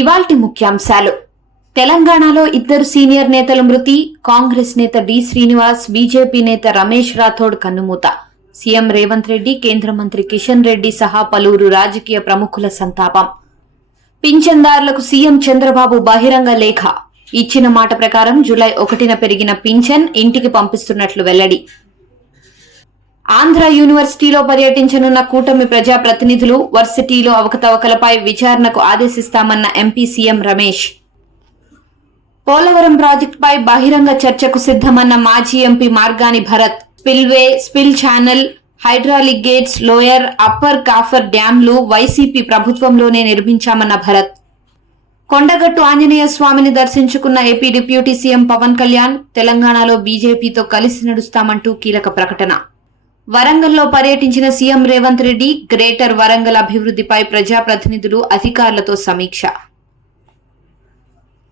ఇవాల్టి ముఖ్యాంశాలు. తెలంగాణలో ఇద్దరు సీనియర్ నేతలు మృతి. కాంగ్రెస్ నేత డి శ్రీనివాస్, బీజేపీ నేత రమేష్ రాథోడ్ కన్నుమూత. సీఎం రేవంత్ రెడ్డి, కేంద్ర మంత్రి కిషన్ రెడ్డి సహా పలువురు రాజకీయ ప్రముఖుల సంతాపం. పింఛన్దారులకు సీఎం చంద్రబాబు బహిరంగ లేఖ. ఇచ్చిన మాట ప్రకారం జూలై 1న పెరిగిన పింఛన్ ఇంటికి పంపిస్తున్నట్లు వెల్లడి. ఆంధ్ర యూనివర్సిటీలో పర్యటించనున్న కూటమి ప్రజాప్రతినిధులు, వర్సిటీలో అవకతవకలపై విచారణకు ఆదేశిస్తామన్న ఎంపీ సీఎం రమేష్. పోలవరం ప్రాజెక్టుపై బహిరంగ చర్చకు సిద్దమన్న మాజీ ఎంపీ Margani Bharat. Spillway, spill channel, hydraulic gates, lower, upper coffer డ్యాంలు వైసీపీ ప్రభుత్వంలోనే నిర్మించామన్న భరత్. కొండగట్టు ఆంజనేయ స్వామిని దర్శించుకున్న AP deputy CM Pawan Kalyan. తెలంగాణలో బీజేపీతో కలిసి నడుస్తామంటూ కీలక ప్రకటన. వరంగల్లో పర్యటించిన సీఎం రేవంత్ రెడ్డి. గ్రేటర్ వరంగల్ అభివృద్ధిపై ప్రజాప్రతినిధులు, అధికారులతో సమీక్ష.